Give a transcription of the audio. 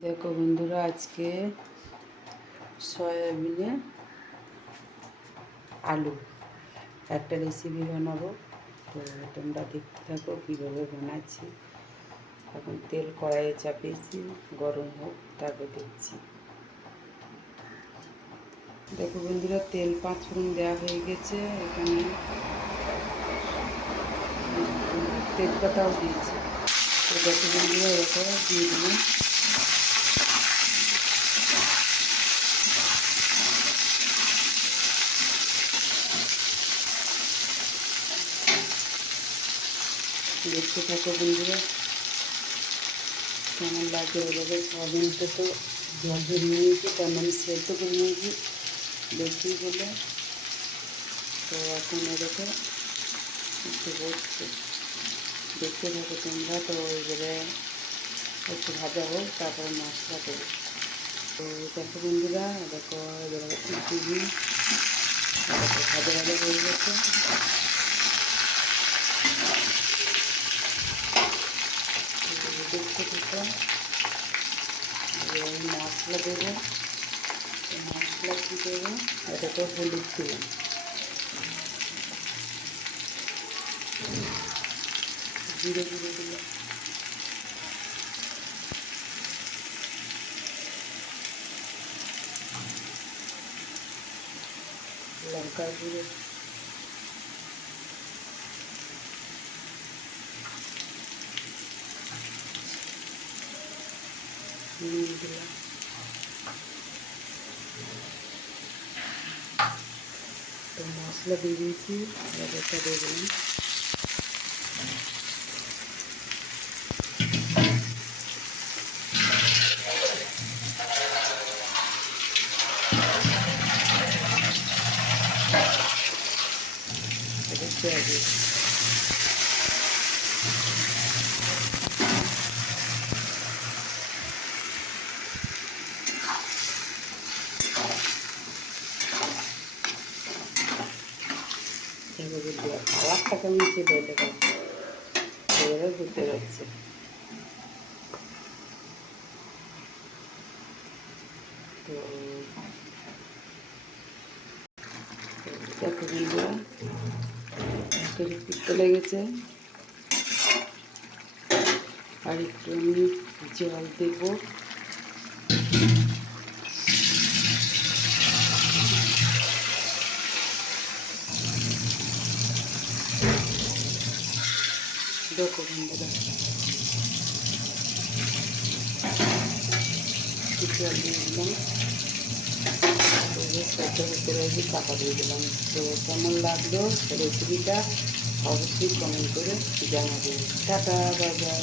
দেখো বন্ধুরা, আজকে সয়াবিনে আলু একটা রেসিপি বানাবো। তো তোমরা দেখতে থাকো কীভাবে বানাচ্ছি। এখন তেল কড়াইয়ে চাপিয়েছি, গরম হোক তারপর দেখছি। দেখো বন্ধুরা, তেল 5 ফোড়ন দেওয়া হয়ে গেছে। এখানে তেজপাতাও দিয়েছি। তো দেখো বন্ধুরা, এরকম দিয়ে দিলাম। দেখতে থাকো বন্ধুরা কেমন লাগে। এভাবে সয়াবিনটা তো জল ধরিয়ে নিয়েছি, তার মানে সেদ্ধ করে নিয়েছি বেশি বলে। তো এখন এরকম একটু হচ্ছে, দেখতে থাকো তোমরা। তো এবারে একটু ভাজা হোক তারপর মশলা দেবো। তো দেখো বন্ধুরা, দেখো এবারে দিই। ভাজা ভাজা হয়ে গেছে। দেখতে থাকো, মশলা দেবো। মশলা কী দেবো, এটাকে হলুদ দিলাম, জিরে দিলাম, লঙ্কার গুঁড়ো, নুন দিলাম। তো মশলা দিয়ে দিয়েছি, এটা দিয়ে দিলাম। এটা পেঁয়াজ কালারটা কেমন ছিল এটা এবারে বুঝতে পারছি। তো দেখো বন্ধুরা, একটু চলে গেছে। আর একটু আমি জল দেবো। দেখো বন্ধুরা, জল দিয়ে দিলাম। সেদ্ধ হতে রয়েছে, চাপা দিয়ে দিলাম। তো কেমন লাগলো রেসিপিটা অবশ্যই কমেন্ট করে জানাবেন। Tata, bye bye.